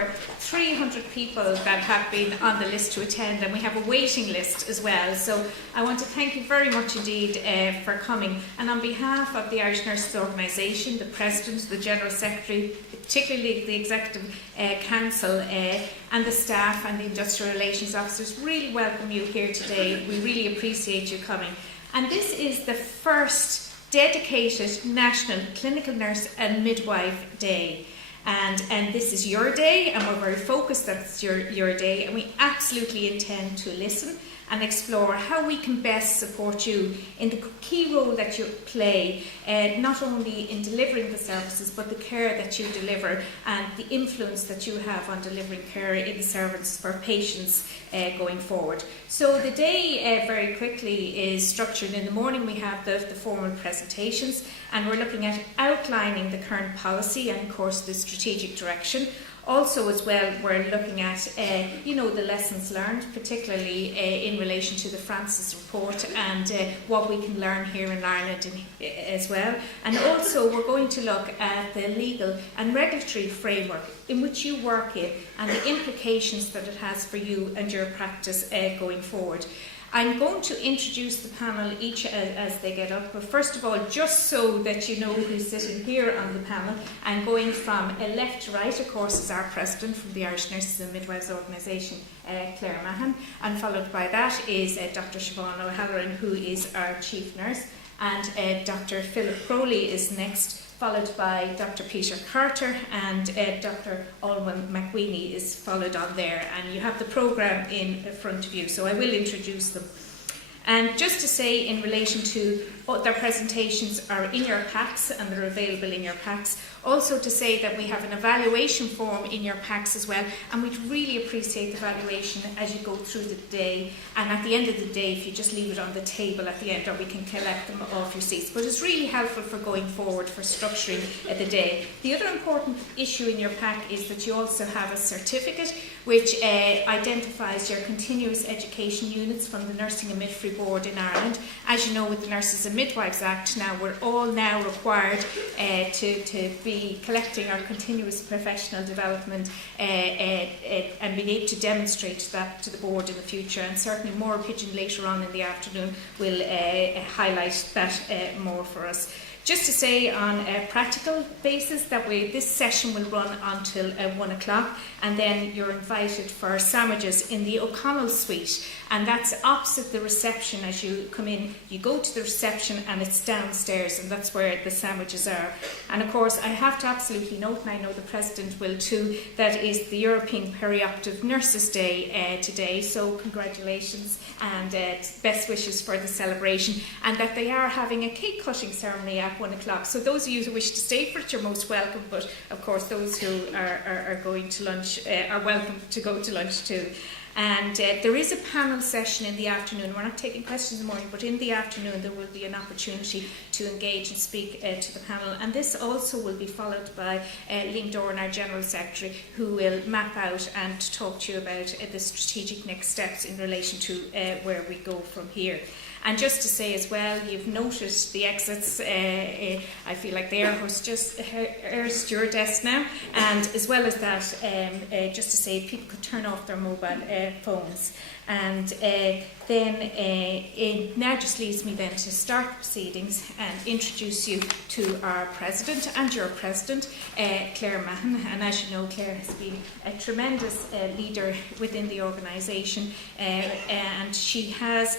over 300 people that have been on the list to attend, and we have a waiting list as well. So I want to thank you very much indeed for coming. And on behalf of the Irish Nurses Organisation, the President, the General Secretary, particularly the Executive Council, and the staff and the Industrial Relations Officers, really welcome you here today. We really appreciate you coming. And this is the first dedicated National Clinical Nurse and Midwife Day. And this is your day, and we're very focused that it's your day, and we absolutely intend to listen and explore how we can best support you in the key role that you play, not only in delivering the services, but the care that you deliver and the influence that you have on delivering care in the service for patients going forward. So the day, very quickly, is structured. In the morning we have the formal presentations, and we're looking at outlining the current policy and, of course, the strategic direction. Also, as well, we're looking at, the lessons learned, particularly in relation to the Francis report and what we can learn here in Ireland as well. And also, we're going to look at the legal and regulatory framework in which you work in and the implications that it has for you and your practice going forward. I'm going to introduce the panel each as they get up, but first of all, just so that you know who's sitting here on the panel, I'm going from left to right. Of course, is our President from the Irish Nurses and Midwives Organisation, Claire Mahon, and followed by that is Dr. Siobhan O'Halloran, who is our Chief Nurse, and Dr. Philip Crowley is next, followed by Dr. Peter Carter, and Dr. Alwyn McWeeny is followed on there. And you have the programme in front of you, so I will introduce them. And just to say, in relation to their presentations are in your packs, and they're available in your packs. Also to say that we have an evaluation form in your packs as well, and we'd really appreciate the evaluation as you go through the day. And at the end of the day, if you just leave it on the table at the end, or we can collect them off your seats. But it's really helpful for going forward, for structuring the day. The other important issue in your pack is that you also have a certificate which identifies your continuous education units from the Nursing and Midwifery Board in Ireland. As you know, with the Nurses and Midwives Act, now we're all now required to be collecting our continuous professional development and being able to demonstrate that to the board in the future. And certainly more Pigeon later on in the afternoon will highlight that more for us. Just to say on a practical basis that this session will run until 1 o'clock, and then you're invited for sandwiches in the O'Connell suite, and that's opposite the reception. As you come in, you go to the reception and it's downstairs, and that's where the sandwiches are. And of course, I have to absolutely note, and I know the President will too, that is the European Perioperative Nurses Day today, so congratulations and best wishes for the celebration, and that they are having a cake cutting ceremony at 1 o'clock. So those of you who wish to stay for it, you're most welcome, but of course those who are going to lunch are welcome to go to lunch too. And there is a panel session in the afternoon. We're not taking questions in the morning, but in the afternoon there will be an opportunity to engage and speak to the panel. And this also will be followed by Liam Doran, our General Secretary, who will map out and talk to you about the strategic next steps in relation to where we go from here. And just to say as well, you've noticed the exits. I feel like they are just air stewardess now. And as well as that, just to say, people could turn off their mobile phones. And then it now just leaves me then to start proceedings and introduce you to our President and your President, Claire Mahon. And as you know, Claire has been a tremendous leader within the organisation, and she has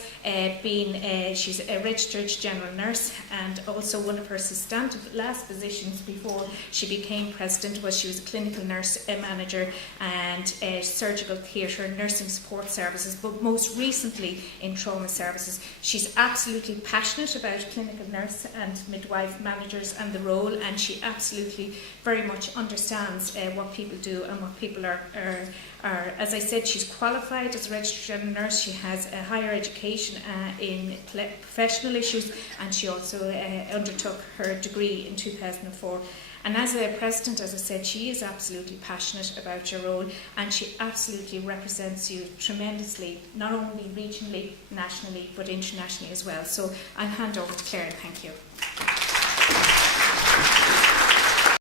she's a registered general nurse, and also one of her substantive last positions before she became President was she was a clinical nurse manager and surgical theatre nursing support services, but most recently in trauma services. She's absolutely passionate about clinical nurse and midwife managers and the role, and she absolutely very much understands what people do and what people are. As I said, she's qualified as a registered general nurse. She has a higher education in professional issues, and she also undertook her degree in 2004. And as a President, as I said, she is absolutely passionate about your role, and she absolutely represents you tremendously, not only regionally, nationally, but internationally as well. So I'll hand over to Claire, and thank you.